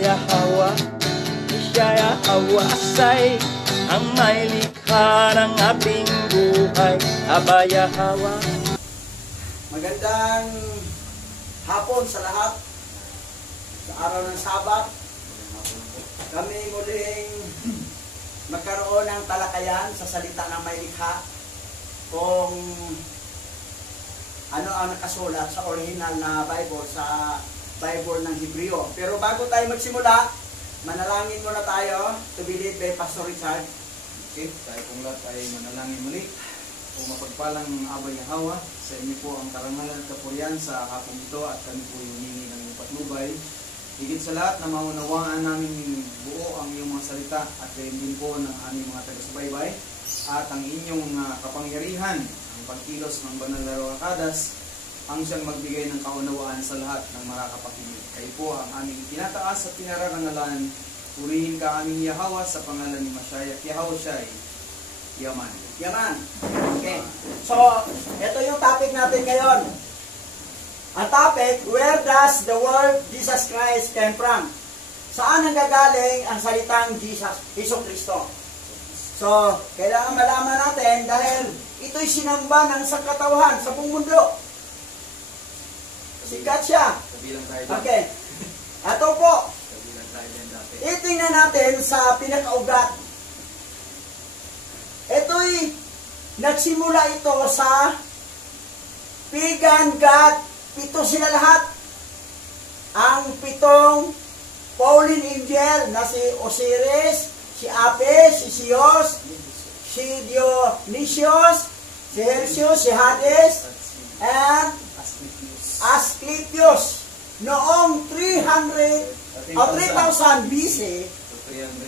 Yahawa, siya Yahawasay, ang may likha ng ating buhay. Aba Yahawa. Magandang hapon sa lahat. Sa araw ng Sabat, kami muling magkaroon ng talakayan sa salita ng may likha kung ano ang nakasulat sa original na Bible, sa Bible ng Hebreo. Pero bago tayo magsimula, manalangin muna tayo to be led by Pastor Richard. Okay, tayo pong lahat ay manalangin muli. Kung mapagpalang Aba Yahawa, sa inyo po ang karangalan at kapurian sa hapong ito at kami po yung hihingi ng iyong patnubay. Higit sa lahat na maunawaan namin buo ang iyong mga salita at gayon din po ng aming mga taga-subaybay at ang inyong kapangyarihan, ang pagkilos ng banal na Ruach HaKodes, ang siyang magbigay ng kaunawaan sa lahat ng makakapakinig. Kayo po ang aming tinataas at pinararangalan. Purihin ka aming Yahawa sa pangalan ni Mashiach Yahawashi. Yaman. Yaman. Okay. So, ito yung topic natin ngayon. Ang topic, where does the word Jesus Christ came from? Saan nanggagaling ang salitang Jesus, Hesus Kristo? So, kailangan malaman natin dahil ito'y sinamba ng sangkatauhan sa buong mundo. Sikat siya. Kabilang tayo dyan. Okay. Ito po. Kabilang tayo dyan dati. Itingnan natin sa pinakaugat. Ito'y nagsimula ito sa pagan god. Pito sila lahat. Ang pitong fallen angel na si Osiris, si Apis, si Zeus, si Dionysius, si Hersius, si Hades, and Asclepius. Noong 3,000 BC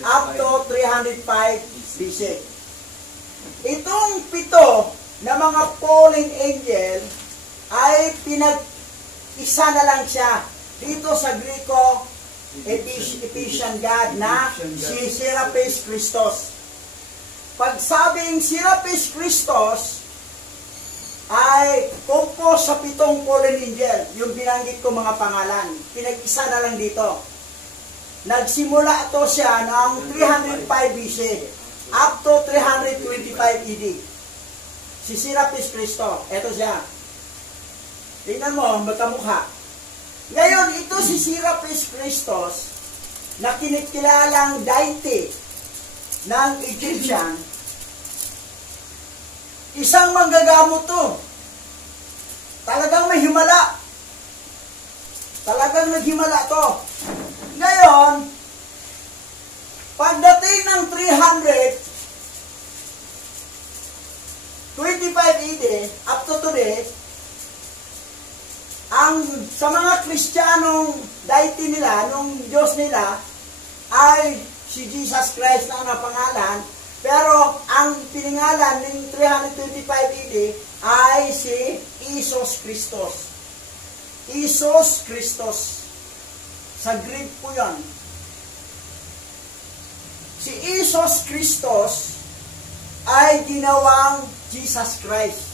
up to 305 BC. Itong pito na mga fallen angel ay pinag-isa na lang siya dito sa Griko Ephesian God na si Serapis Christos. Pag sabing Serapis Christos ay compose sa pitong fallen angel, yung binanggit ko mga pangalan, pinag-isa na lang dito. Nagsimula ito siya noong 305 BC up to 325 AD. Si Serapis Christo, ito siya. Tingnan mo, magkamukha. Ngayon, ito si Serapis Christos na kinikilalang deity ng Egyptian. Isang manggagamot to. Talagang may himala. Talagang naghimala to. Ngayon, pagdating ng 325 AD up to today, ang sa mga Kristiyanong deity nila, nung Diyos nila, ay si Jesus Christ na ang pangalan, pero ang piningalan ng 325 AD ay si Hesus Christos. Hesus Christos. Sa Greek po yan. Si Hesus Christos ay ginawang Jesus Christ.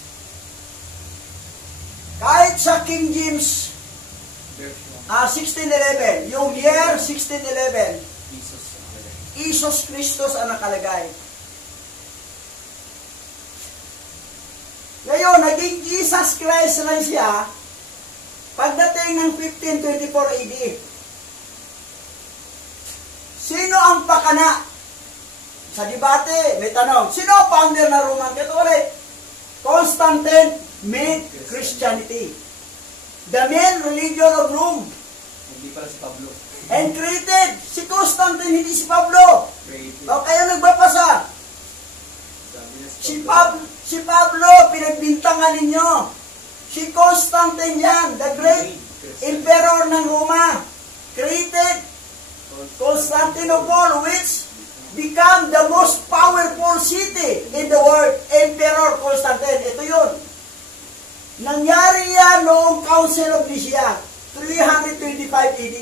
Kahit sa King James 1611, yung year 1611, Hesus Christos ang nakalagay. Ngayon, naging Jesus Christ lang siya pagdating ng 1524 AD. Sino ang pakana? Sa debate, may tanong, sino ang founder na Roman Catholic? Constantine made Christianity the main religion of Rome. Hindi pala si Pablo. And created. Si Constantine, hindi si Pablo. O kayo nagbabasa. Si Pablo, pinagbintangan ninyo. Si Constantine yan, the great emperor ng Roma. Created Constantinople, which become the most powerful city in the world. Emperor Constantine. Ito yun. Nangyari yan noong Council of Nicaea, 325 AD.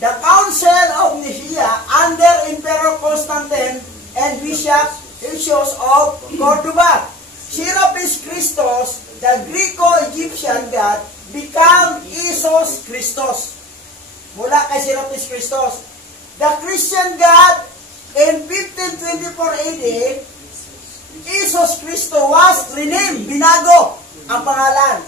The Council of Nicaea under Emperor Constantine and Bishop Hersius of Cordoba. Serapis Christos, the Greco-Egyptian god, become Hesus Christos. mula kay Serapis Christos. The Christian God in 1524 AD, Jesus Cristo was renamed, binago ang pangalan,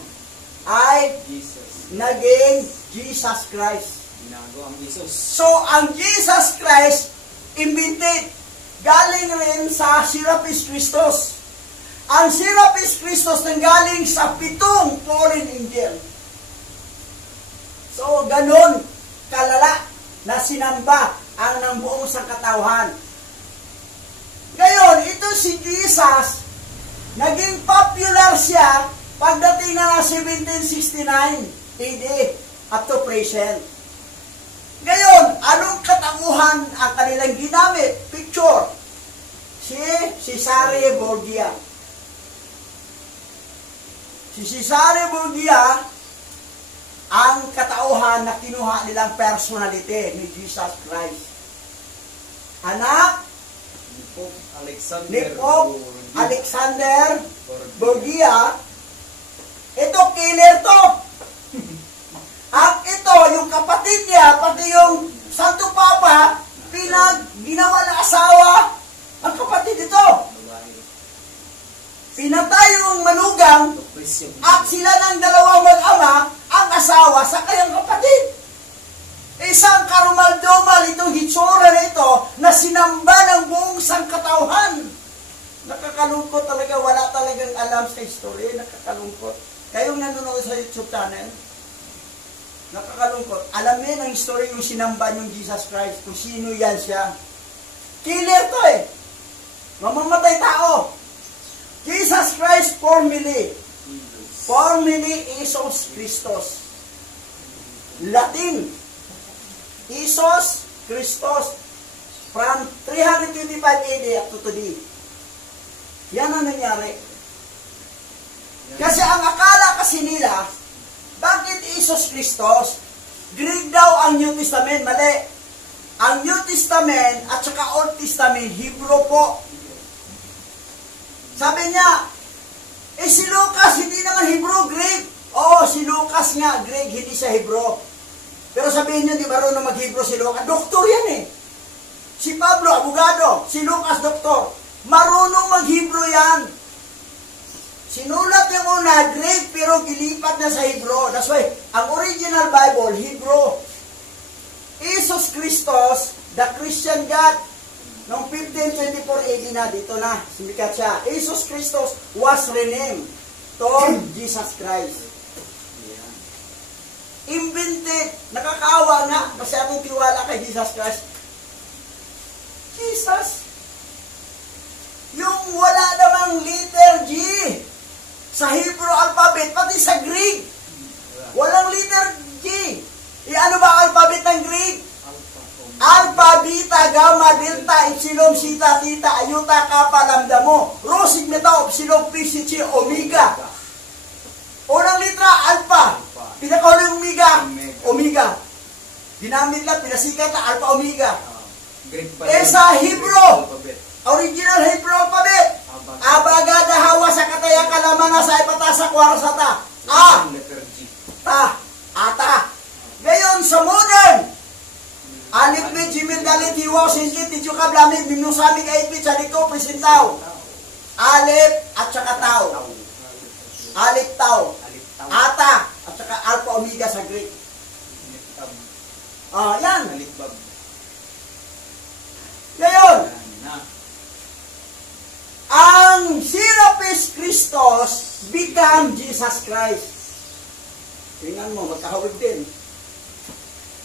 ay Jesus. naging Jesus Christ. Binago ang Jesus. So, ang Jesus Christ, invented, galing rin sa Serapis Christos. Ang Serapis Christos nanggaling sa 7 fallen angel. So, ganon kalala na sinamba ang ng buong sangkatauhan. Ngayon, ito si Jesus, naging popular siya pagdating na 1769 AD up to present. Ngayon, anong katauhan ang kanilang ginamit? Picture. Si Cesare Borgia. Si Cesare Borgia, ang katauhan na kinuha nilang personality ni Jesus Christ. Anak Ni Pope Alexander. ni Pope Alexander Borgia. Ito, killer to. At ito, yung kapatid niya, pati yung Santo Papa, ginawa na asawa ang kapatid ito. Pinatay yung manugang at sila ng dalawang mag-ama ang asawa sa kanyang kapatid. Isang karumal-dumal itong hitsura na ito na sinamba ng buong sangkatauhan. Nakakalungkot talaga, wala talagang alam sa history, nakakalungkot. Kayong nanonood sa YouTube channel, nakakalungkot. Alamin ang history yung sinamba yung Jesus Christ, kung sino yan siya. Killer to eh. Mamamatay tao. Jesus Christ formally Jesus Christos. Latin, Jesus Christos, from 325 AD up to today. Yan ang nangyari. Kasi ang akala kasi nila, bakit Jesus Christos? Greek daw ang New Testament. Mali. Ang New Testament at saka Old Testament, Hebrew po. Sabi niya, si Lucas, hindi naman Hebrew, Greek. Oo, si Lucas nga, Greek, hindi siya Hebrew. Pero sabihin niyo, di marunong mag-Hebrew si Lucas. Doktor yan eh. Si Pablo, abogado. Si Lucas, doktor. Marunong mag-Hebrew yan. Sinulat yung una, Greek, pero gilipat na sa Hebrew. That's why, ang original Bible, Hebrew. Jesus Christos, the Christian God, noong 1524 AD na, dito na, sumikat siya. Jesus Christos was renamed to Jesus Christ. Invented, nakakaawa nga, masyadong tiwala kay Jesus Christ. Jesus, yung wala namang letter G sa Hebrew alphabet, pati sa Greek, walang letter G. Ano ba alphabet ng Greek? Alpha, beta, gamma, delta, epsilon, zeta, theta, iota, kappa, lambda mo. Rho, sigma, tau, epsilon, pi, si, chi, omega. Unang litra, alpha. Pinakahuling omega. Ginamit lang, pinasikat na alpha, omega. Sa Hebrew, original Hebrew alphabet. Abagada, hawa, sa kataya, kalamana, sa ipatasa, kwarasata. A, ta, ata. Ngayon, sa modern, alif, bet, jimil, dalit, hiwaw, sinjit, tityukab, lamig, minusamig, aipit, saliko, presentaw. Alif, at saka tau. Alif, tau. Ata, at saka alpha, omega sa Greek. Yan. Ngayon, ang Serapis Christos become Jesus Christ. Tingnan mo, magkahawig din.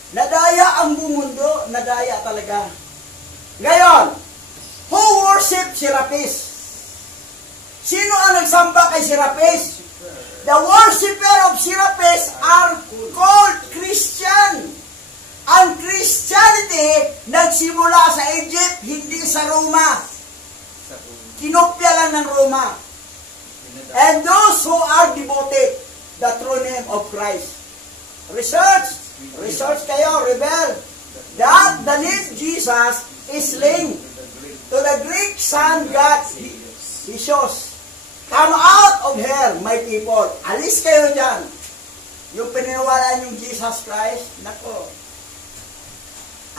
Nadaya ang buong mundo, nadaya talaga. Ngayon, who worship Serapis? Sino ang nagsamba kay Serapis? The worshipper of Serapis are called Christian. Ang Christianity nagsimula sa Egypt, hindi sa Roma. Kinopya lang ng Roma. And those who are devoted, the true name of Christ. Research kayo, rebel. That the name Jesus is linked to the Greek sun god Jesus. Come out of here, my people. Alis kayo dyan. Yung pininiwalaan yung Jesus Christ, nako,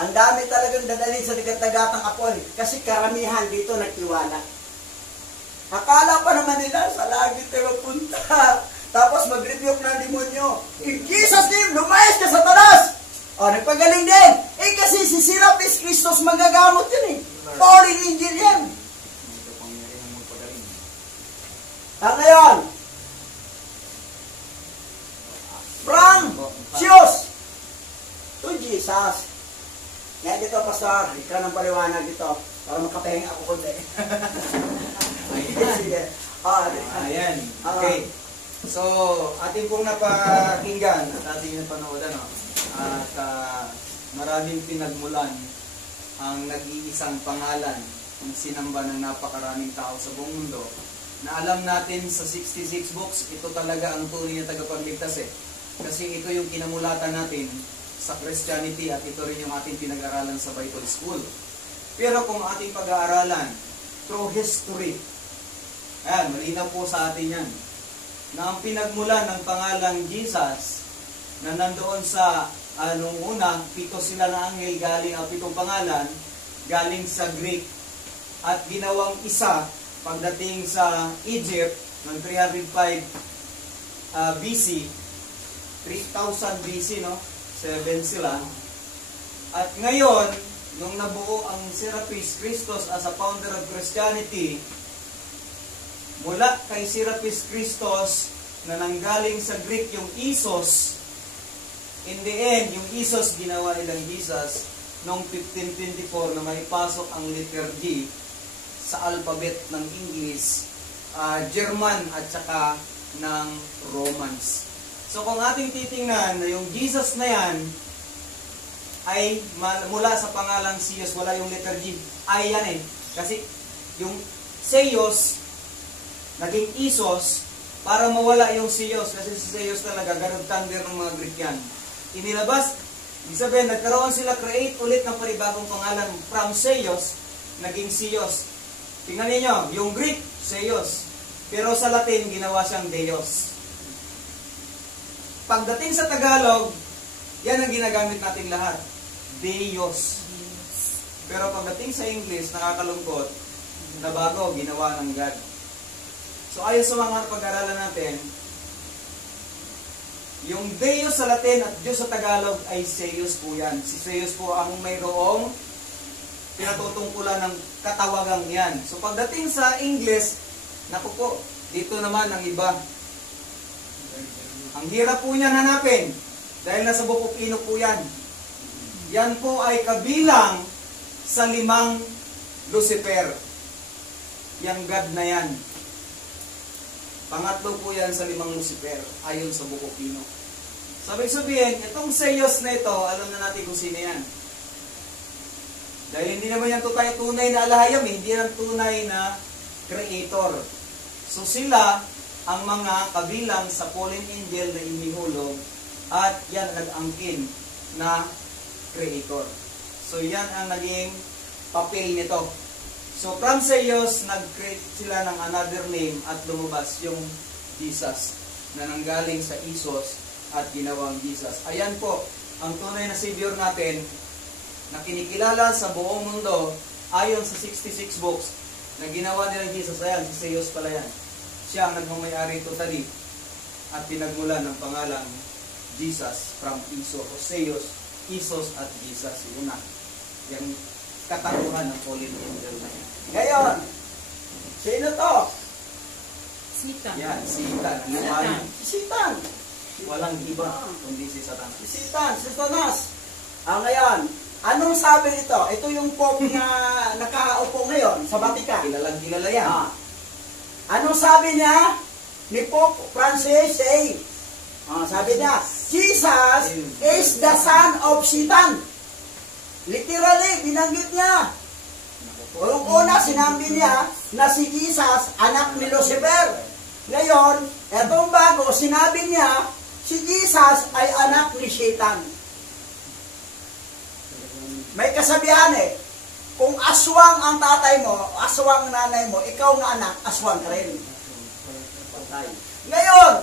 Ang dami talagang dadalhin sa dagat-dagatang apoy kasi karamihan dito nagtiwala. Akala pa naman nila sa langit tayo punta. Tapos mag-rebuke ng demonyo. In Jesus' name, lumayas ka sa talas! O, nagpagaling din. Eh kasi si Serapis Christos magagamot yun eh. Fallen angel yan. Ito pangyarihan magpagaling. Ngayon, from Sios to Jesus. Yan dito, Pastor. Ikaw ng paliwanag dito. Para makapahinga ako kundi. Sige. Ayan. Okay. So, ating pong napakinggan at ating napanood, ano? At maraming pinagmulan ang nag-iisang pangalan ng sinamba ng napakaraming tao sa buong mundo na alam natin sa 66 books, ito talaga ang tunay na tagapagligtas eh. Kasi ito yung kinamulatan natin sa Christianity at ito rin yung ating pinag-aralan sa Bible School. Pero kung ating pag-aaralan through history, ayan, malinaw po sa atin yan, na ang pinagmulan ng pangalang Jesus, na nandoon sa nung una, 7 sila na anghel galing, 7 pangalan, galing sa Greek, at ginawang isa pagdating sa Egypt, noong 305 BC, 3000 BC, no? 7 sila. At ngayon, nung nabuo ang Serapis Christos as a founder of Christianity, mula kay Serapis Christos na nanggaling sa Greek yung Isos, in the end, yung Isos ginawa nilang Jesus noong 1524 na maipasok ang letter G sa alphabet ng English, German at saka ng Romans. So kung ating titingnan na yung Jesus na yan ay mula sa pangalang Sios, wala yung letter G, ay yan eh. Kasi yung Seios naging Isos para mawala yung Sios. Kasi si Sios talaga, God of Thunder ng mga Greek yan. Inilabas, ibig sabihin, nagkaroon sila create ulit ng panibagong pangalan from Seios, naging Sios. Tingnan ninyo, yung Greek, Seios. Pero sa Latin, ginawa siyang Deos. Pagdating sa Tagalog, yan ang ginagamit natin lahat. Deos. Pero pagdating sa English, nakakalungkot, na bago, ginawa ng God. So ayon sa mga pag-aralan natin, yung Deus sa Latin at Diyos sa Tagalog ay Seios po yan. Si Seios po ang mayroong pinatutungkulan ng katawagang yan. So pagdating sa English, naku po, dito naman ang iba. Ang hirap po niyan hanapin dahil nasa buko pino po yan. Yan po ay kabilang sa 5 Lucifer. Yang God na yan. Pangatlo po yan sa 5 Lucifer, ayon sa buko pino. Sabihin, itong Seios na ito, alam na natin kung sino yan. Dahil hindi naman yan tayo tunay na alahayam, hindi yan tunay na creator. So sila ang mga kabilang sa fallen angel na inihulog at yan nag-angkin na creator. So yan ang naging papel nito. So from Seios, nag-create sila ng another name at lumabas yung Jesus na nanggaling sa Isos at ginawang Jesus. Ayan po, ang tunay na Savior natin na kinikilala sa buong mundo ayon sa 66 books na ginawa nila Jesus. Ayan, si Seios pala yan. Siya ang nagmamayari totally at pinagmulan ng pangalang Jesus from Isos o Seios, Isos at Jesus. Yun na. Yung kataruhan ng fallen angel na yan. Ngayon, sino to? Satan. Yan, si Satan. Satan. Si Satan. Walang iba kundi si Satanas. Si Satan, si Satanas. Ngayon, anong sabi nito? Ito yung Pope na nakaupo ngayon sa Vatican. Kilalang kilala yan. Anong sabi niya? Ni Pope Francis, sabi niya, Jesus is the son of Satan. Literally, binanggit niya. Una, sinabi niya na si Jesus, anak ni Lucifer. Ngayon, etong bago, sinabi niya, si Jesus ay anak ni Satan. May kasabihan kung aswang ang tatay mo, aswang ang nanay mo, ikaw nga anak, aswang ka rin. Ngayon,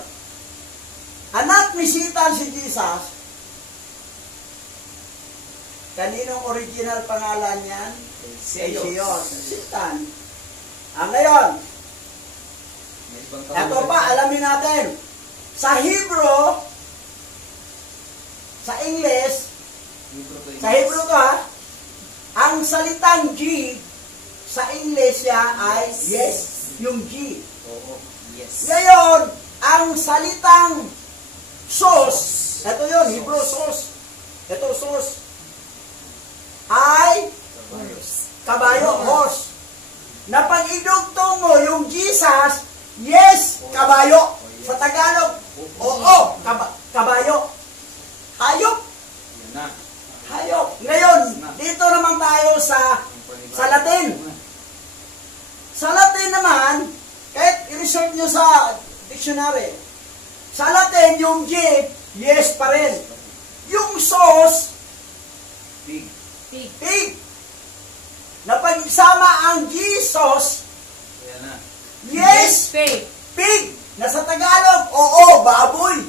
anak ni Satan si Jesus, Kaninong original pangalan yan? Zeus. Zeus. Satan. Ngayon, May ibang ito pa, alamin natin. Sa Hebrew, sa English, sa Hebrew to ha, ang salitang G, sa English siya ay yes, yung G. Oo. Yes. Ngayon, ang salitang sos, ito yun, Hebrew sos, ito sos, ay kabayo, horse. Na pag idugtong mo yung Jesus, yes, kabayo. Sa Tagalog, oo, kabayo. Hayop. Yan na. Hayop. Ngayon, dito naman tayo sa Latin. Sa Latin naman, kahit i-research nyo sa dictionary, sa Latin, yung G, yes pa rin. Yung sos, Pig. Pig. pig. Na pag isama ang Jesus, Yan na. yes, Pig. pig. Na sa Tagalog, oo, baboy.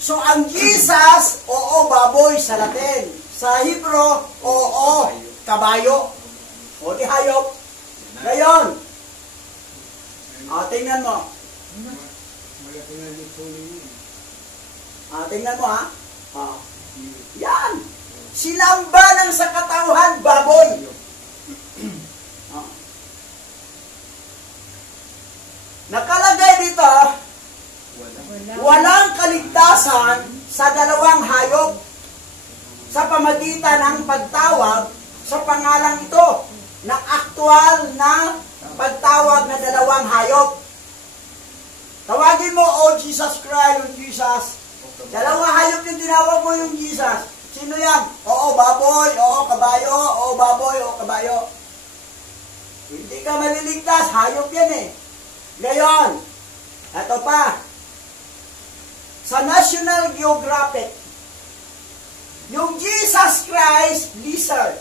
So, ang Jesus, oo, baboy sa Latin. Sa Hebrew, oo, kabayo. O di hayop. Ngayon, tingnan mo. Tingnan mo ha. Yan. Sinamba ng sa katauhan, baboy. Nakalagay dito, walang kaligtasan sa dalawang hayop sa pamagitan ng pagtawag sa pangalang ito ng aktual na pagtawag na dalawang hayop. Tawagin mo, oh Jesus Christ, yung Jesus. Dalawang hayop yung tinawag mo yung Jesus. Sino yan? Oo, baboy, oo, kabayo, oo, baboy, oo, kabayo. Hindi ka maliligtas, hayop yan eh. Ngayon, ito pa, sa National Geographic, yung Jesus Christ, lizard.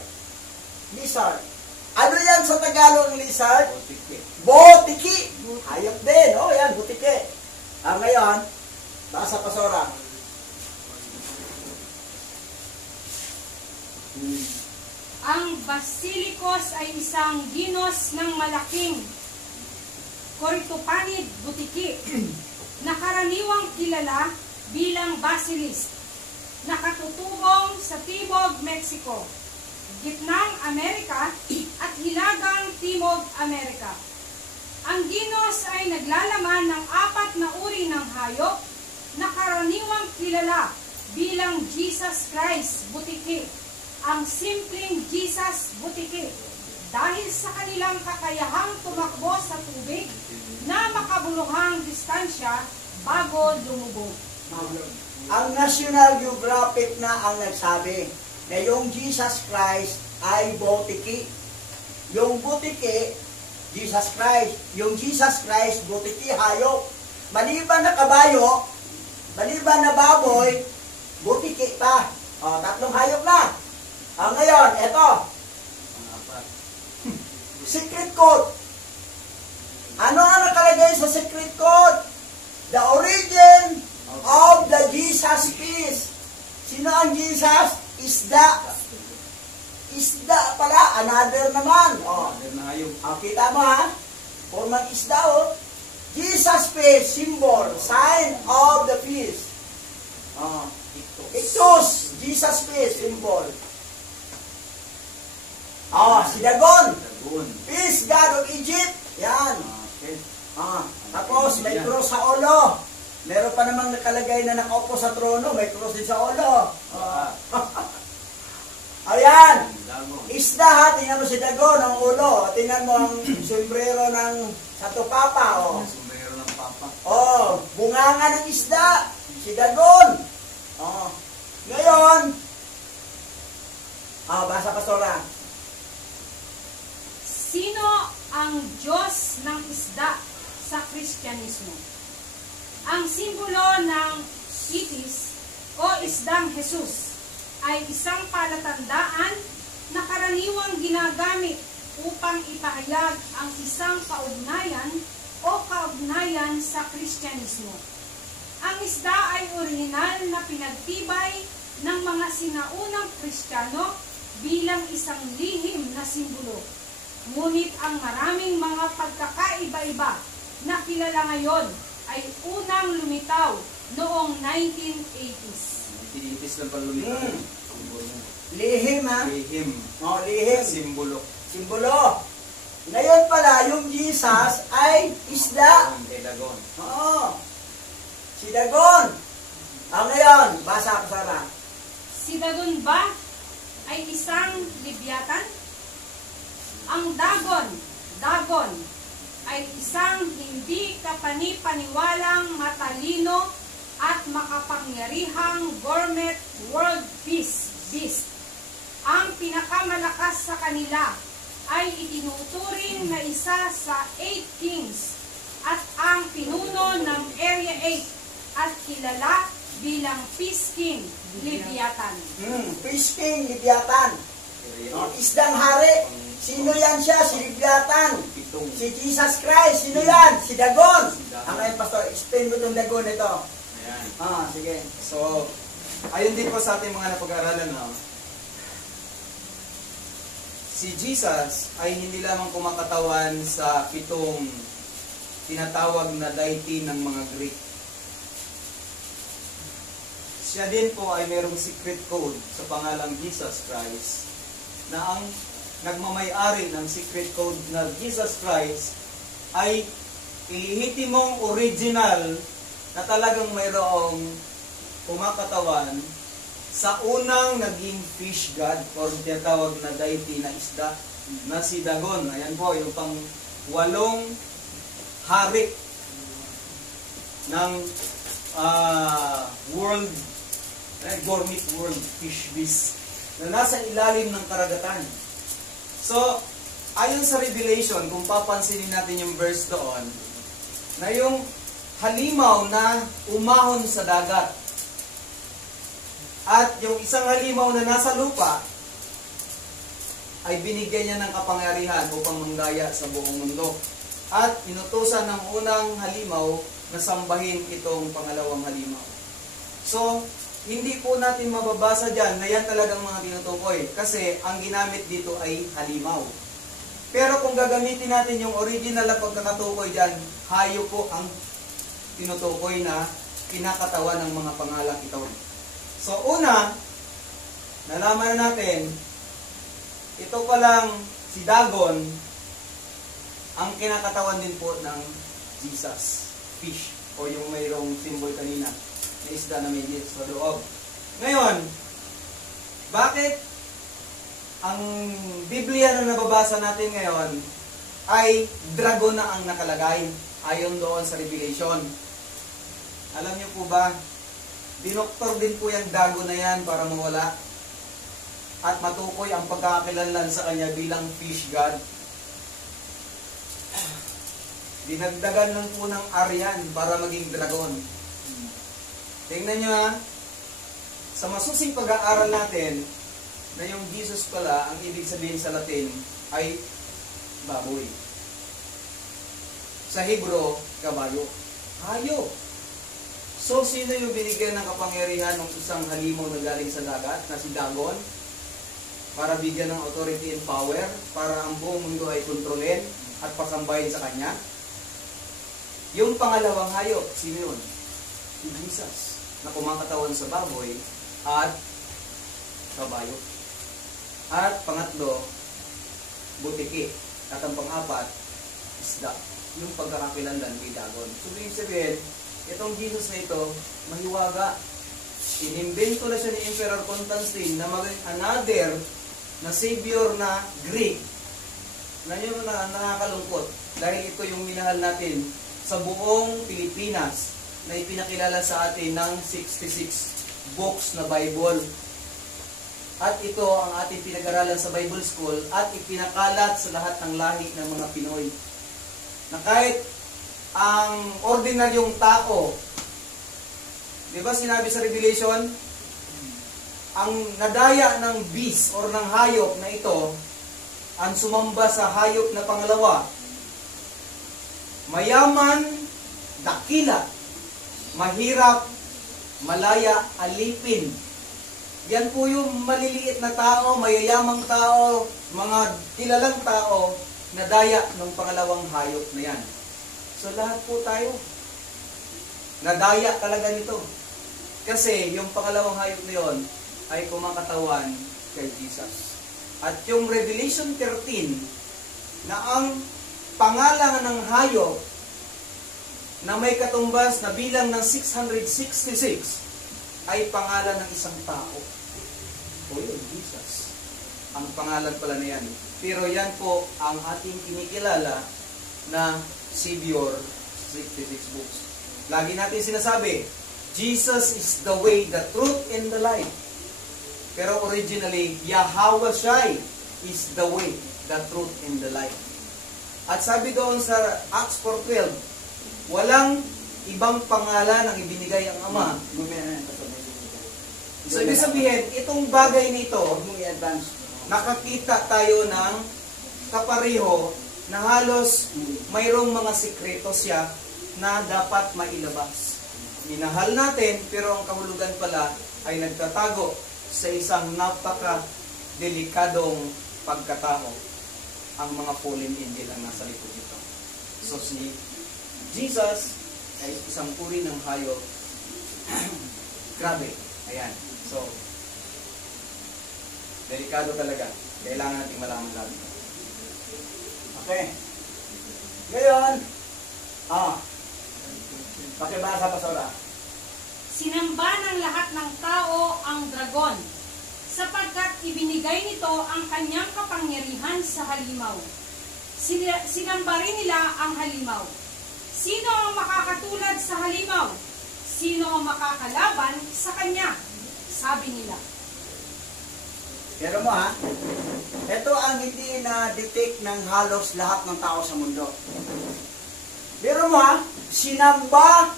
Lizard. Ano yan sa Tagalog, lizard? Botiki. Hayop din. Oh, yan, botiki. Ngayon, basa pasora. Ang basilikos ay isang ginos ng malaking Corytophanid butiki na karaniwang kilala bilang basilis, nakatutubong sa Timog, Mexico, Gitnang Amerika at Hilagang Timog Amerika. Ang ginos ay naglalaman ng 4 na uri ng hayop na karaniwang kilala bilang Jesus Christ butiki, ang simpleng Jesus butiki, dahil sa kanilang kakayahang tumakbo sa tubig na makabuluhang distansya bago lumubog. Ang National Geographic na ang nagsabi na yung Jesus Christ ay botiki. Yung butiki, Jesus Christ. Yung Jesus Christ, butiki, hayop. Maliban na kabayo, maliban na baboy, butiki pa. O, 3 hayop na. Ngayon, eto. Secret code. Ano ang nakalagay sa secret code? The origin of the Jesus peace. Sino ang Jesus? Isda. Isda pala, another naman. Kita mo ha? Formang isda oh. Jesus peace, symbol, sign of the peace. Ictus, Jesus peace, symbol. Si Dagon. Peace, God of Egypt. Yan. Tapos may cross sa ulo. Meron pa namang nakalagay na nakaupo sa trono. May cross din sa ulo. Ayan. Isda ha. Tingnan mo si Dagon, ang ulo. Tingnan mo ang sombrero ng Santo Papa. Sombrero ng Papa. Bunganga ng isda. Si Dagon. Ngayon. Basa pastora. Sino ang Diyos ng isda sa Kristyanismo? Ang simbolo ng itis o isdang Jesus ay isang palatandaan na karaniwang ginagamit upang ipahayag ang isang kaugnayan o kaugnayan sa Kristyanismo. Ang isda ay orihinal na pinagtibay ng mga sinaunang Kristiyano bilang isang lihim na simbolo. Ngunit ang maraming mga pagkakaiba-iba na kilala ngayon ay unang lumitaw noong 1980s. 1980s lang pala lumitaw. Lihim, ha? Lihim. O, lihim. Simbolo. Simbolo. Ngayon pala, yung Jesus ay isda. Kay Dagon. Oo. Si Dagon. Ngayon, basa ko sana. Si Dagon ba ay isang libyatan? Ang Dagon ay isang hindi kapani-paniwalang matalino at makapangyarihang gourmet world beast. Ang pinakamalakas sa kanila ay itinuturing na isa sa 8 kings at ang pinuno ng Area 8 at kilala bilang Fish King Libyatan. Fish King, Libyatan. Isdang hari. Sino yan siya? Si Libyatan. Si Jesus Christ. Sino yan? Si Dagon. Ngayon, Pastor, explain mo itong Dagon ito. Ayan. Sige. So, ayun din po sa ating mga napag-aralan, no? Si Jesus ay hindi lamang kumakatawan sa 7 tinatawag na deity ng mga Greek. Siya din po ay mayroong secret code sa pangalang Jesus Christ na ang nagmamay-ari ng secret code na Jesus Christ ay ilihitimong original na talagang mayroong kumakatawan sa unang naging fish god or tinatawag na deity na isda na si Dagon. Ayan po, yung pang 8 hari ng gourmet world fish beast na nasa ilalim ng karagatan. So, ayon sa Revelation, kung papansinin natin yung verse doon, na yung halimaw na umahon sa dagat at yung isang halimaw na nasa lupa ay binigyan niya ng kapangyarihan upang manggaya sa buong mundo. At inutusan ng unang halimaw na sambahin itong pangalawang halimaw. So, hindi po natin mababasa dyan na yan talagang mga tinutukoy kasi ang ginamit dito ay halimaw. Pero kung gagamitin natin yung original na pagkakatukoy dyan, hayo po ang tinutukoy na kinakatawan ng mga pangalang ito. So, una, nalaman na natin, ito palang si Dagon, ang kinakatawan din po ng Jesus, fish, o yung mayroong symbol kanina, na isda na may gills sa loob. Ngayon, bakit ang Biblia na nababasa natin ngayon ay dragon na ang nakalagay ayon doon sa Revelation? Alam niyo po ba, dinoktor din po yung dagon na yan para mawala at matukoy ang pagkakakilanlan sa kanya bilang fish god. Dinagdagan lang po ng Aryan para maging dragon. Tingnan nyo ha, sa masusing pag-aaral natin na yung Jesus pala, ang ibig sabihin sa Latin ay baboy. Sa Hebro, kabayo. Hayop. So, sino yung binigyan ng kapangyarihan ng isang halimaw na galing sa dagat, na si Dagon, para bigyan ng authority and power, para ang buong mundo ay kontrolin at pasambahin sa kanya? Yung pangalawang hayop, sino yun? Si Jesus, na kumakatawan sa baboy at kabayo. At pangatlo, butiki. At ang pang-apat, isda. Yung pagkakakilanlan kay Dagon. So, ibig sabihin, itong Jesus na ito, mahiwaga. Inimbento na siya ni Emperor Constantine na maging another na savior na Greek. Na yun na nakakalungkot. Dahil ito yung minahal natin sa buong Pilipinas na ipinakilala sa atin ng 66 books na Bible. At ito ang ating pinag-aralan sa Bible School at ipinakalat sa lahat ng lahi ng mga Pinoy. Na kahit ang ordinaryong tao, di ba sinabi sa Revelation, ang nadaya ng beast or ng hayop na ito, ang sumamba sa hayop na pangalawa, mayaman, dakila, mahirap, malaya, alipin, Yan po yung maliliit na tao, mayayamang tao, mga kilalang tao na daya ng pangalawang hayop na yan. So lahat po tayo, nadaya talaga nito. Kasi yung pangalawang hayop na yon ay kumakatawan kay Jesus. At yung Revelation 13, na ang pangalan ng hayop na may katumbas na bilang ng 666 ay pangalan ng isang tao. O yun, Jesus. Ang pangalan pala na yan. Pero yan po ang ating kinikilala na Savior, 66 books. Lagi natin sinasabi, Jesus is the way, the truth, and the life. Pero originally, Yahweh Shai is the way, the truth, and the life. At sabi doon sa Acts 4:12, walang ibang pangalan ang ibinigay ang Ama. So, ibig sabihin, itong bagay nito, nakakita tayo ng kapareho na halos mayroong mga sikreto siya na dapat mailabas. Minahal natin, pero ang kahulugan pala ay nagtatago sa isang napaka-delikadong pagkatao. Ang mga fallen angel ang nasa likod nito. So, si Jesus ay isang uri ng hayop. Grabe. Ayan. So, delikado talaga. Kailangan nating malaman lahat. Okay. Ngayon, pakibasa pa Sora. Sinamba ng lahat ng tao ang dragon, sapagkat ibinigay nito ang kanyang kapangyarihan sa halimaw. Sinamba rin nila ang halimaw. Sino ang makakatulad sa halimaw? Sino ang makakalaban sa kanya? Sabi nila. Pero mo ha, ito ang hindi na-detect ng halos lahat ng tao sa mundo. Pero mo ha, sinamba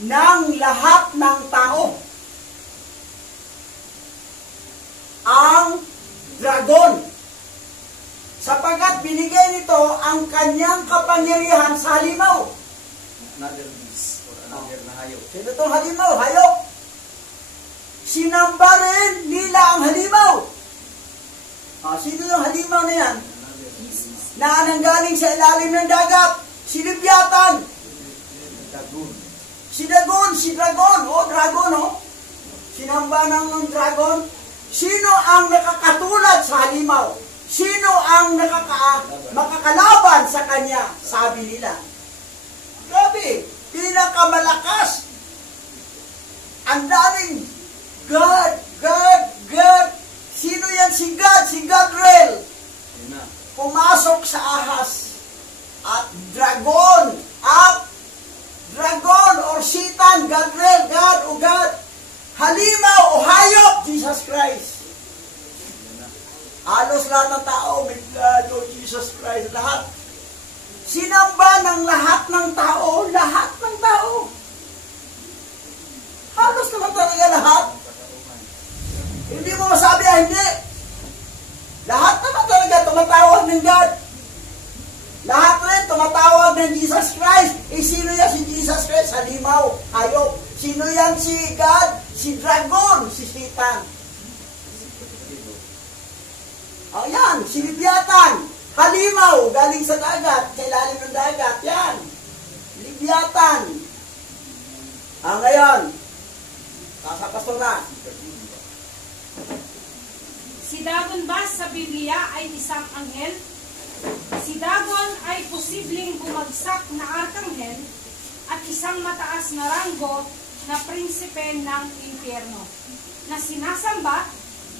ng lahat ng tao ang dragon, sapagkat binigay nito ang kanyang kapangyarihan sa halimaw. Another beast or another na hayop. Sino itong halimaw? Hayop. Sinamba rin nila ang halimaw. Sino yung halimaw na yan? Na nanggaling sa ilalim ng dagat. Si Leviathan. Si Dagon. Dragon. Sinamba ng dragon. Sino ang nakakatulad sa halimaw? Sino ang makakalaban sa kanya? Sabi nila. Grabe, pinakamalakas. Ang daming God. Sino yan? Si God, si Gabriel. Pumasok sa ahas. At dragon or Satan, Gabriel, God o God. Halimaw o hayop, Jesus Christ. Halos lahat ng tao, may God o Jesus Christ, lahat. Sinamba ng lahat ng tao, Halos naman talaga lahat. Hindi mo masabi, hindi. Lahat naman talaga tumatawag ng God. Lahat rin tumatawag ng Jesus Christ. Sino yan si Jesus Christ? Halimaw, hayop. Sino yan si God? Si Dragon, si Satan. Ayan, si Leviathan. Halimaw, galing sa dagat, sa ilalim ng dagat. Yan. Leviathan. Ngayon, sa pastora. Si Dagon ba sa Biblia ay isang anghel? Si Dagon ay posibleng bumagsak na arkanghel at isang mataas na ranggo na prinsipe ng impyerno na sinasamba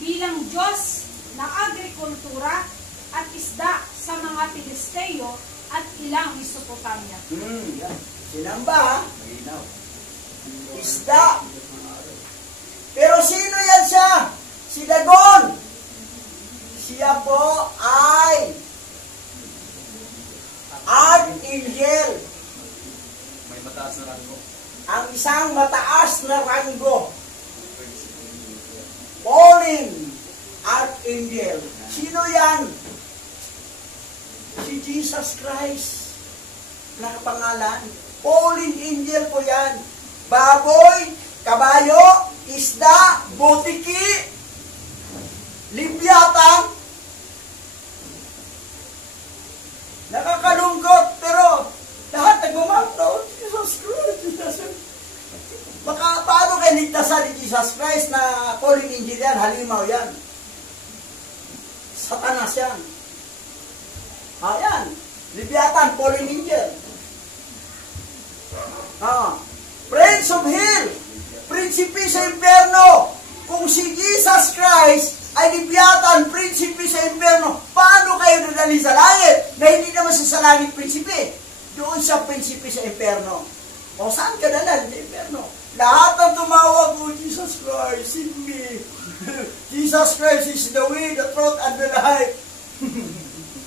bilang Diyos ng agrikultura at isda sa mga Pilisteo at ilang Mesopotamia. Sinamba, isda. Pero sino yan siya? Si Dagon. Siya po ay Archangel. May mataas na ranggo. Ang isang mataas na ranggo. Fallen Archangel. Sino yan? Si Jesus Christ. Nakapangalan. Fallen angel po yan. Baboy, kabayo, isda, butiki, Libyatan. Nakakalungkot, pero lahat nagmamanto. Jesus Christ. Baka paano kayo ligtasan ni Jesus Christ na fallen angel yan, halimaw yan. Satanas yan. Ayan. Libyatan, fallen angel. Prince of Hell, prinsipe sa impyerno. Kung si Jesus Christ ay libyatan, prinsipe sa impyerno, paano kayo nadali sa langit? Na hindi naman sa langit prinsipe. Doon siya prinsipe sa impyerno. O saan ka nalang sa impyerno? Lahat ng tumawag mo, Jesus Christ, in me. Jesus Christ is the way, the truth, and the life.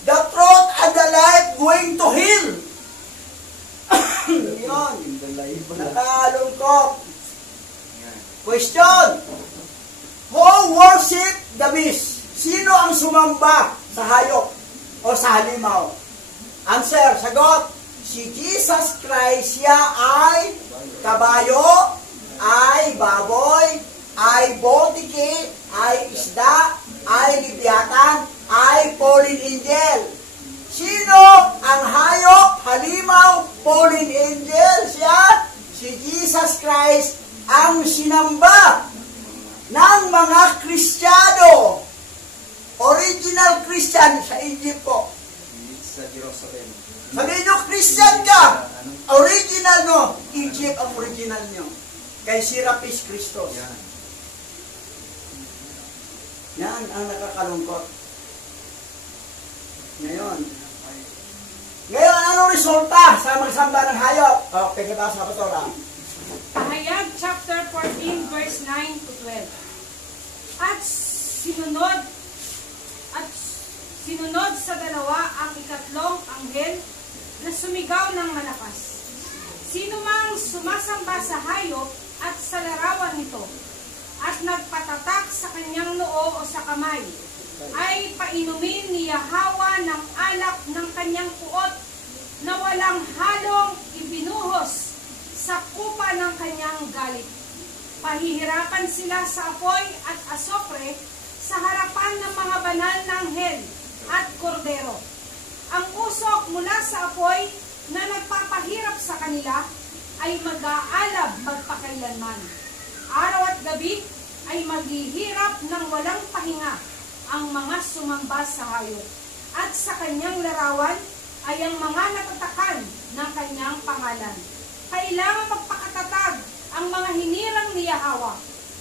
The truth and the life going to hell. Yun. Nakalungkot. Question. Who worship the beast? Sino ang sumamba sa hayop o sa halimaw? Answer, sagot. Si Jesus Christ, siya ay kabayo, ay baboy, ay botike, ay isda, ay libyatan, ay fallen angel. Sino ang hayop, halimaw, fallen angel? Siya, si Jesus Christ, ang sinamba ng mga Kristiyano. Original Christian sa Egypt po. Sa Jerusalem. Sabihin nyo, Christian ka. Original no. Egypt ang original nyo. Kay Serapis Christos. Yan ang nakakalungkot. Ngayon, anong resulta sa magsamba ng hayop? Okay, kita sa Pastora. Pahayag chapter 14 verse 9 to 12. At sinunod sa dalawa ang ikatlong anghel na sumigaw ng malakas. Sino mang sumasamba sa hayop at sa larawan nito at nagpatatak sa kanyang noo o sa kamay ay painumin ni Yahweh ng alak ng kanyang puot na walang halong ibinuhos sa kupa ng kanyang galit. Pahihirapan sila sa apoy at asopre sa harapan ng mga banal na anghel at kordero. Ang usok mula sa apoy na nagpapahirap sa kanila ay mag-aalab magpakailanman. Araw at gabi ay maghihirap ng walang pahinga ang mga sumamba sa hayop. At sa kanyang larawan ay ang mga natatakan ng kanyang pangalan. Kailangan magpakatatag ang mga hinirang ni Yahweh,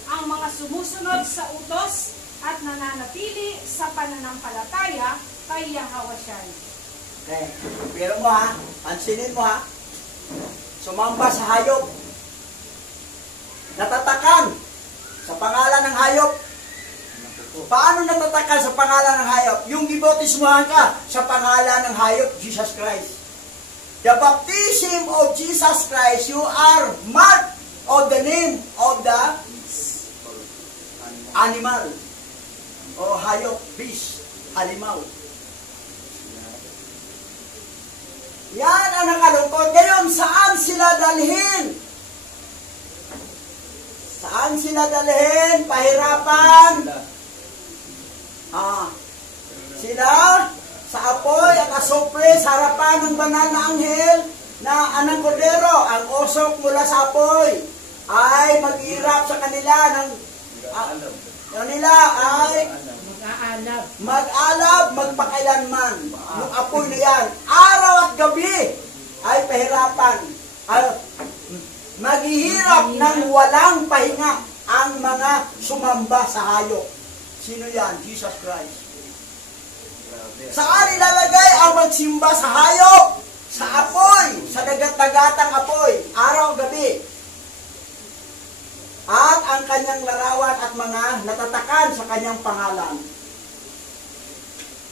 ang mga sumusunod sa utos at nananatili sa pananampalataya kay Yahweh Shai. Okay. Pero mo ha, pansinin mo ha, sumamba sa hayop, natatakan sa pangalan ng hayop. Paano natatakan sa pangalan ng hayop? Yung gibautismuhan ka sa pangalan ng hayop, Jesus Christ. The baptism of Jesus Christ, you are marked of the name of the animal o hayop, beast, halimaw. Yan ang nakalungkot. Ngayon, saan sila dalhin? Saan sila dalhin? Pahirapan. Sila sa apoy at asopre sa harapan ng banal na anghel na anang kordero. Ang usok mula sa apoy ay mag-irap sa kanila ng kanila ay mag-alab, magpakailanman. Yung apoy na yan, araw at gabi ay pahirapan. Maghihirap ng walang pahinga ang mga sumamba sa hayop. Sino yan? Jesus Christ. Saan ilalagay ang magsimba sa hayop? Sa apoy, sa dagat-dagatang apoy, araw gabi. At ang kanyang larawan at mga natatakan sa kanyang pangalan.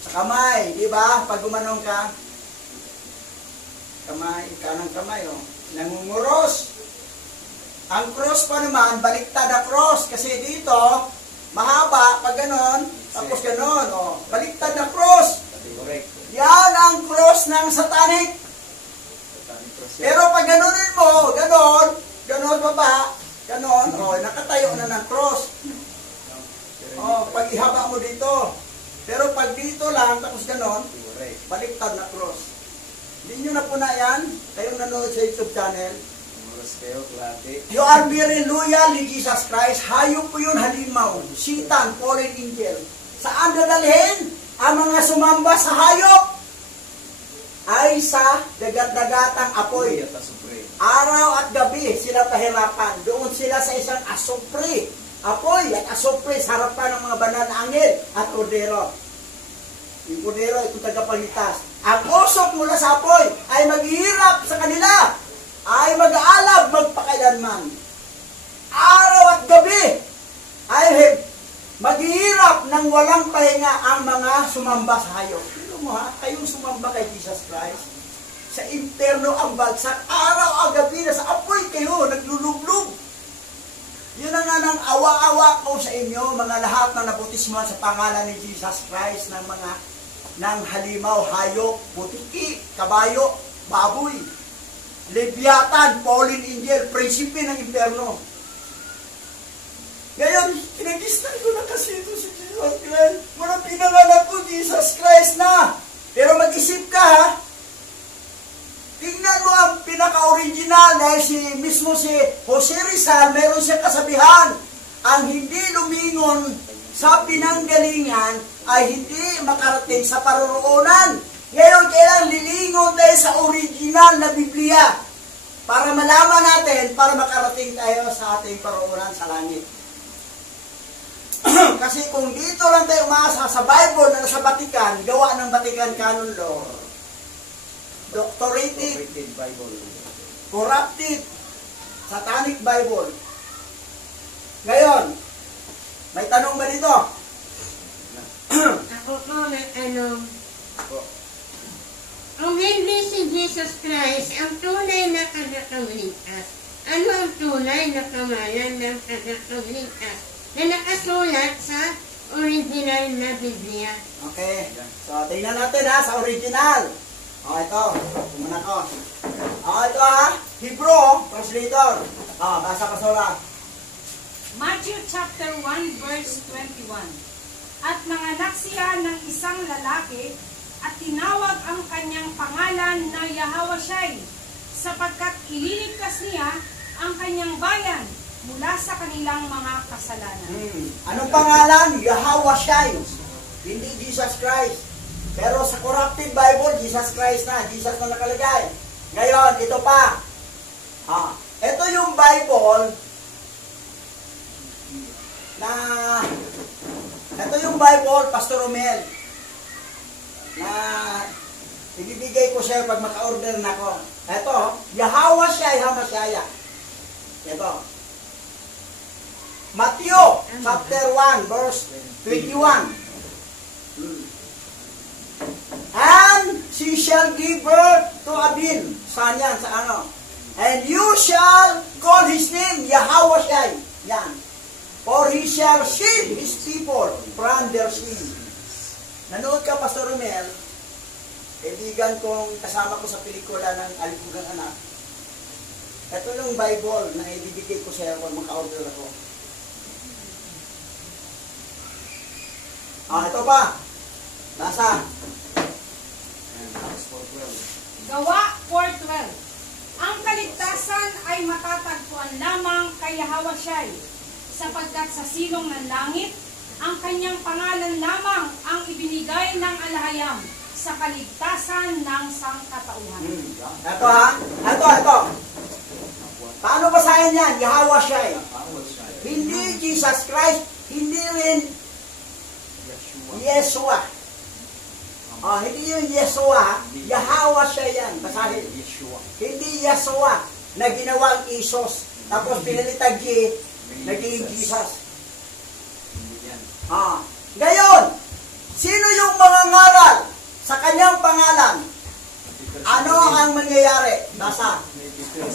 Sa kamay, di ba? Pag gumanong ka, kamay, kanang kamay, nangunguros. Ang cross pa naman, baliktad na cross. Kasi dito, mahaba, pag ganon, tapos ganon, baliktad na cross. Yan ang cross ng satanic. Pero pag ganonin mo, ganon baba, ganon, nakatayo na ng cross. Pag ihaba mo dito. Pero pag dito lang, tapos ganon, Correct. baliktad na cross. Hindi nyo na po na yan, kayong nanonood sa YouTube channel. Oras kayo, klate. You are very loyal ni Jesus Christ. Hayop po yun, halimaw. Satan, fallen angel. Saan dadalhin? Ang mga sumamba sa hayop ay sa dagat-dagatang apoy. At asupre. Araw at gabi sila pahirapan. Doon sila sa isang asupre. Apoy at asupre sa harapan ng mga banal na anghel at kordero. Yung kordero, itong tagapagligtas. Ang usok mula sa apoy ay maghihirap sa kanila. Ay mag-aalab magpakailanman. Araw at gabi ay maghihirap ng walang pahinga ang mga sumamba sa hayop. Pero mo ha, kayong sumamba kay Jesus Christ, sa impyerno ang bagsak, araw at gabi na sa apoy kayo, naglulublog. Yun ang nga ng awa-awa ko sa inyo, mga lahat na nabutismuhan sa pangalan ni Jesus Christ, ng halimaw, hayop, putiki, kabayo, baboy, leviathan, fallen angel, prinsipe ng impyerno. Ngayon, kinagistan ko na kasi ito si Jesus Christ. Muna pinanganak ko, Jesus Christ na. Pero mag-isip ka ha, tingnan mo ang pinaka-original dahil mismo si Jose Rizal, meron siya kasabihan, ang hindi lumingon sa pinanggalingan ay hindi makarating sa paroroonan. Ngayon, kailangan lilingon tayo sa original na Biblia para malaman natin, para makarating tayo sa ating paroroonan sa langit. Kasi kung dito lang tayo umaasa sa Bible na nasa Vatican, gawa ng Vatican Canon Law, doctorated Bible. corrupted, satanic Bible. Ngayon, may tanong ba dito? Ako po, ang hindi si Jesus Christ, ang tunay na tagapagligtas. Ano ang tunay na kamayan ng tagapagligtas na nakasulat sa original na Biblia? Okay. So, tingnan natin ha, sa original. Ito. Tumuna ko. Ito ha, Hebrew, translator. Basa ka sura. Matthew chapter 1 verse 21. At nanganak siya ng isang lalaki at tinawag ang kanyang pangalan na Yahawashai, sapagkat ililigtas niya ang kanyang bayan mula sa kanilang mga kasalanan. Anong pangalan? Yahawashai. Hindi Jesus Christ. Pero sa corrupted Bible, Jesus Christ na. Jesus na nakalagay. Ngayon, ito pa. Ito yung Bible na ito yung Bible, Pastor Romel, na ibibigay ko siya pag maka-order na ako. Ito, Yahawashai Hamashaya. Ito. Matthew, chapter 1, verse 21. And she shall give birth to a bin. Saan yan? Sa ano? And you shall call his name Yahawashai. Yan. For he shall save his people from their sin. Nanood ka, Pastor Romel, kaibigan kong kasama ko sa pelikula ng Alipugang Anak. Ito yung Bible na ibibigay ko sa iyo kung maka-order ako. Ito pa. Nasa? Gawa 4:12. Ang kaligtasan ay matatagpuan lamang kay Yahawashai, sapagkat sa silong ng langit, ang kanyang pangalan lamang ang ibinigay ng alahayam sa kaligtasan ng sangkatauhan. Ito ha? Ito. Paano basahin yan? Yahawashai. Hindi Jesus Christ, hindi rin Yeshua. Hindi yung Yeshua, Yahawashai yan. Basahin. Hindi Yeshua na ginawang Isos. Tapos pinalitag naging Jesus. Ngayon, sino yung mga ngaral sa kanyang pangalan? Ano ang mangyayari? Nasa?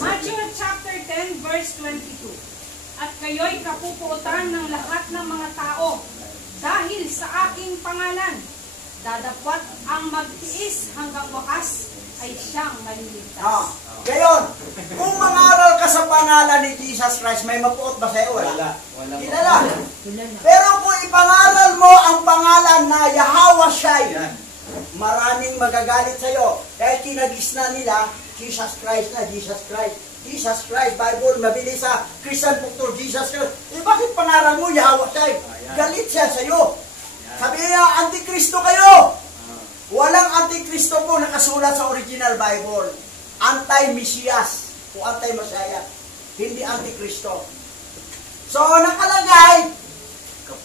Matthew chapter 10 verse 22. At kayo'y kapupuotan ng lahat ng mga tao dahil sa aking pangalan. Dadapwat ang magtiis hanggang wakas ay siyang maliligtas. Ngayon, kung mangaral ka sa pangalan ni Jesus Christ, may mapuot ba sa'yo? Wala. Wala. Kilala. Pero kung ipangaral mo ang pangalan na Yahweh Shai, Yan. maraming magagalit sa'yo. Kahit kinagisna nila, Jesus Christ na, Jesus Christ. Jesus Christ, Bible, mabilis sa Christian Puktor, Jesus Christ. Eh, bakit pangaral mo Yahweh Shai? Galit siya sa'yo. Sabi niya, Antikristo kayo. Walang Antikristo po nakasulat sa original Bible. Anti-Mesias o anti-Masaya. Hindi Antikristo. So, nakalagay,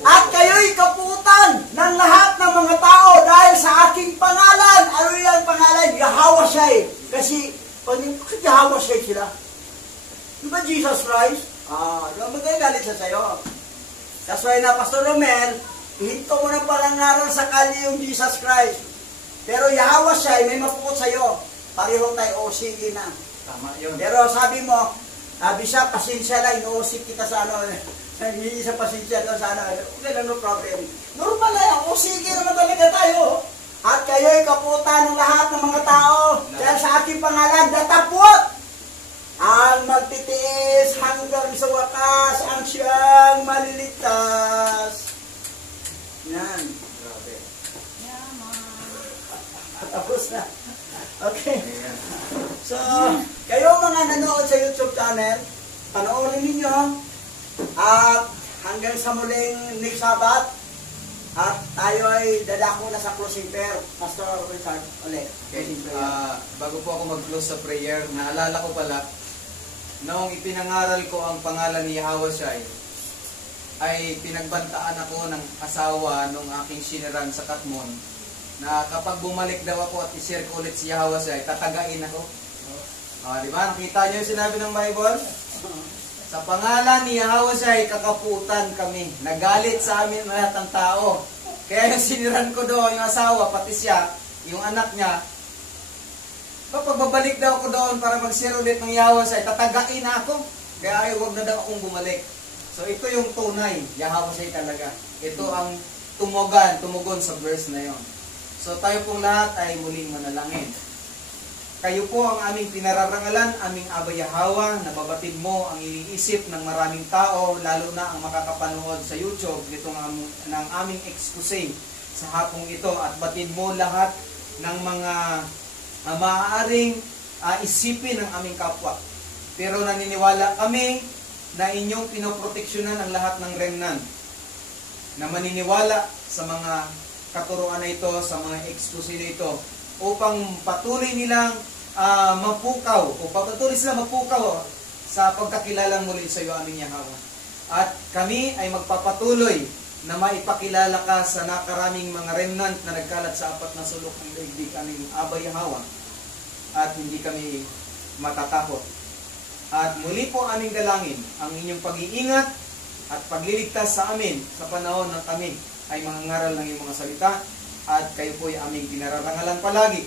at kayo'y kaputan ng lahat ng mga tao dahil sa aking pangalan. Ano yung pangalan? Yahweh Shai. Kasi, bakit Yahweh Shai sila? Di ba Jesus Christ? Magagalit siya sa'yo. That's why na, Pastor Romel, ihinto mo ng palangaral sa kali yung Jesus Christ. Pero Yahweh Shai, may mapukot sa'yo. Pareho tayo, OCE na. Tama yun. Pero sabi mo, Bishop, pasensya lang, ino-OCE kita sa ano, hindi sa pasensya doon sa ano, okay lang, no problem. Normal na yan, OCE naman talaga tayo. At kayo'y kaputan ng lahat ng mga tao. Dahil sa aking pangalan, datapot. Ang magtitiis hanggang sa wakas, ang siyang maliligtas. Yan. Grabe. Tapos na. Okay. So, kayo mga nanood sa YouTube channel, panoorin ninyo. At hanggang sa muling next Sabat, at tayo ay dadako na sa closing prayer. Pastor Richard, ulit. Okay. Bago po ako mag-close sa prayer, naalala ko pala, noong ipinangaral ko ang pangalan ni Yahweh Shai, ay pinagbantaan ako ng asawa nung aking siniran sa Katmon, na kapag bumalik daw ako at i-share ko ulit si Yahweh Shai, tatagain ako. Di ba? Nakita niyo yung sinabi ng Bible? Sa pangalan ni Yahweh Shai, kakaputan kami. Nagalit sa amin lahat ng tao. Kaya yung siniran ko doon, yung asawa, pati siya, yung anak niya, kapag babalik daw ako doon para mag-share ulit ng Yahweh Shai, tatagain ako. Kaya huwag na daw akong bumalik. So ito yung tunay, Yahweh Shai talaga. Ito ang tumugon sa verse na yon. So tayo pong lahat ay muling manalangin. Kayo po ang aming pinararangalan, aming Aba Yahweh, nababatid mo ang iniisip ng maraming tao, lalo na ang makakapanood sa YouTube nitong ng aming expose sa hapong ito, at batid mo lahat ng mga maaaring isipin ng aming kapwa. Pero naniniwala kami na inyong pinoproteksyonan ang lahat ng remnant, na maniniwala sa mga katuruan na ito, sa mga expose na ito, upang patuloy nilang mapukaw, o patuloy sila mapukaw sa pagkakilalang muli sa iyo, aming Yahweh. At kami ay magpapatuloy na maipakilala ka sa nakaraming mga remnant na nagkalat sa apat na sulok ng daigdig, aming Aba Yahweh. At hindi kami matatakot. At muli po aming dalangin ang inyong pag-iingat at pagliligtas sa amin sa panahon na kami ay mangangaral ng iyong mga salita, at kayo po ay aming pinararangalan palagi.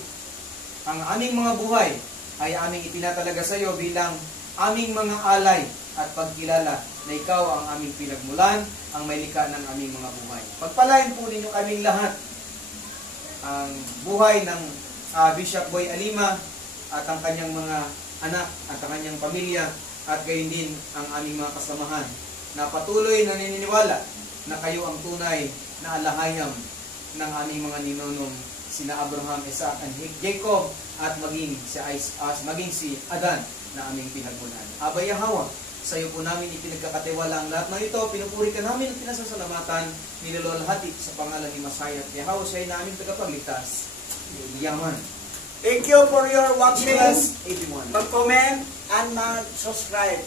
Ang aming mga buhay ay aming itinatalaga sa iyo bilang aming mga alay at pagkilala na ikaw ang aming pinagmulan, ang may likha ng aming mga buhay. Pagpalain po ninyo kaming lahat ang buhay ng Bishop Boy Alima at ang kanyang mga anak at ang kanyang pamilya, at gayon din ang aming mga kasamahan na patuloy na naniniwala na kayo ang tunay na alahayam ng aming mga ninonong sina Abraham, Isaac, and Jacob, at maging si Adan na aming pinagmulan. Aba Yahweh, sa iyo po namin ipinagkakatiwala ang lahat ng ito. Pinupuri ka namin at pinasasalamatan, nilololhati sa pangalan ni Masaya at Yahweh, siya ay namin tagapagligtas. Yaman. Thank you for your watching. Everyone. Mag-comment and mag-subscribe.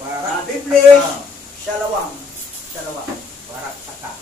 Para Be blessed. Shalom. Shalom. Barak saka.